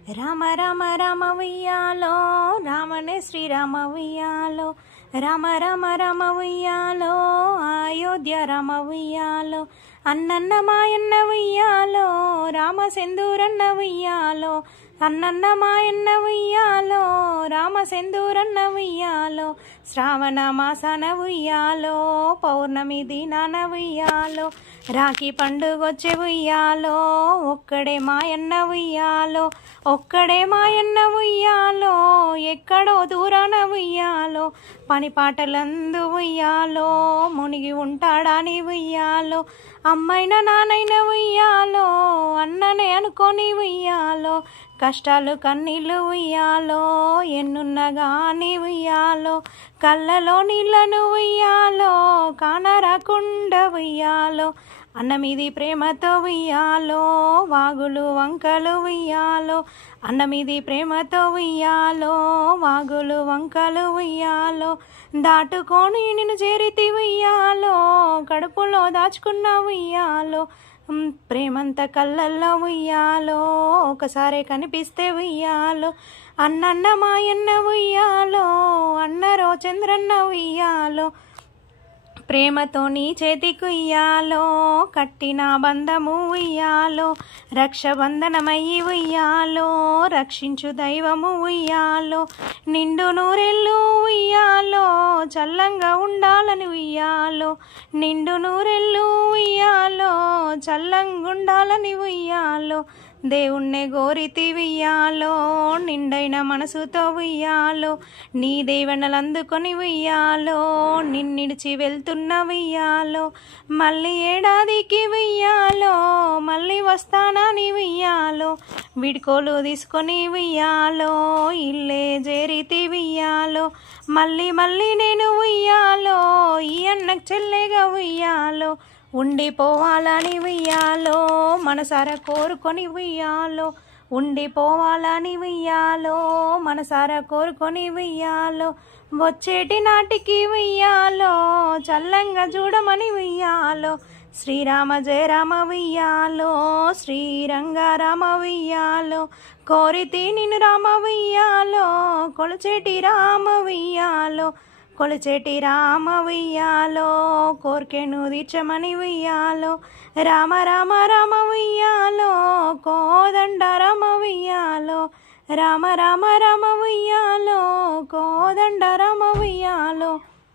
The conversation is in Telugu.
రామ రామ రామ ఉయ్యాలో రామనే శ్రీరామ ఉయ్యాలో రామ రామ రామ ఉయ్యాలో అయోధ్య రామ ఉయ్యాలో అన్నన్న మాయన్న ఉయ్యాలో రామ సెందూరన్న ఉయ్యాలో అన్నన్న మాయన్న ఉయ్యాలో రామ సెందూరన్న ఉయ్యాలో శ్రావణ మాసాన ఉయ్యాలో పౌర్ణమి దినాన ఉయ్యాలో రాఖీ పండుగొచ్చే ఉయ్యాలో ఒక్కడే మాయన్న ఉయ్యాలో ఒక్కడే మాయన్న ఉయ్యాలో ఎక్కడో దూరాన ఉయ్యాలో పని పాటలందు ఉయ్యాలో మునిగి ఉంటాడని ఉయ్యాలో అమ్మైనా నానైనా ఉయ్యాలో అన్ననే అనుకొని ఉయ్యాలో కష్టాలు కన్నీళ్ళు ఉయ్యాలో ఎన్నున్నగాని ఉయ్యాలో కళ్ళలో నీళ్ళను ఉయ్యాలో కానరాకుండా ఉయ్యాలో అన్నమీది ప్రేమతో ఉయ్యాలో వాగులు వంకలు ఉయ్యాలో అన్నమీది ప్రేమతో ఉయ్యాలో వాగులు వంకలు ఉయ్యాలో దాటుకొని నిన్ను చేరితి ఉయ్యాలో కడుపులో దాచుకున్న ఉయ్యాలో ప్రేమంత కళ్ళల్లో ఉయ్యాలో ఒకసారి కనిపిస్తే ఉయ్యాలో అన్నన్న మాయన్న ఉయ్యాలో అన్నరో చంద్రన్న ఉయ్యాలో ప్రేమతో నీ చేతికి ఉయ్యాలో కట్టిన బంధము ఉయ్యాలో రక్షబంధనమయ్యి ఉయ్యాలో రక్షించు దైవము ఉయ్యాలో నిండు నూరెళ్ళు ఉయ్యాలో చల్లంగా ఉండాలని ఉయ్యాలో నిండు నూరెళ్ళు ఉయ్యాలో చల్లంగా ఉండాలని ఉయ్యాలో దేవుణ్ణే గోరితి ఉయ్యాలో నిండైన మనసుతో ఉయ్యాలో నీ దేవనలందుకొని ఉయ్యాలో నిన్నిడిచి వెళ్తున్న ఉయ్యాలో మళ్ళీ ఏడాదికి ఉయ్యాలో మళ్ళీ వస్తానని ఉయ్యాలో విడుకోలు తీసుకొని ఉయ్యాలో ఇల్లే చేరితి ఉయ్యాలో మళ్ళీ మళ్ళీ నేను ఉయ్యాలో ఈ అన్నకు చెల్లెగా ఉయ్యాలో ఉండిపోవాలని ఉయ్యాలో మనసారా కోరుకొని ఉయ్యాలో ఉండిపోవాలని ఉయ్యాలో మనసారా కోరుకొని ఉయ్యాలో వచ్చేటి నాటికి ఉయ్యాలో చల్లంగా చూడమని ఉయ్యాలో శ్రీరామ జయ రామ ఉయ్యాలో శ్రీరంగారామ ఉయ్యాలో కోరితి నిన్ను రామ ఉయ్యాలో కొలిచేటి రామ ఉయ్యాలో కొలిచేటి రామ ఉయ్యాలో కోర్కెను తీర్చమని ఉయ్యాలో రామ రామ రామ ఉయ్యాలో కోదండ రామ ఉయ్యాలో రామ రామ రామ ఉయ్యాలో కోదండ రామ ఉయ్యాలో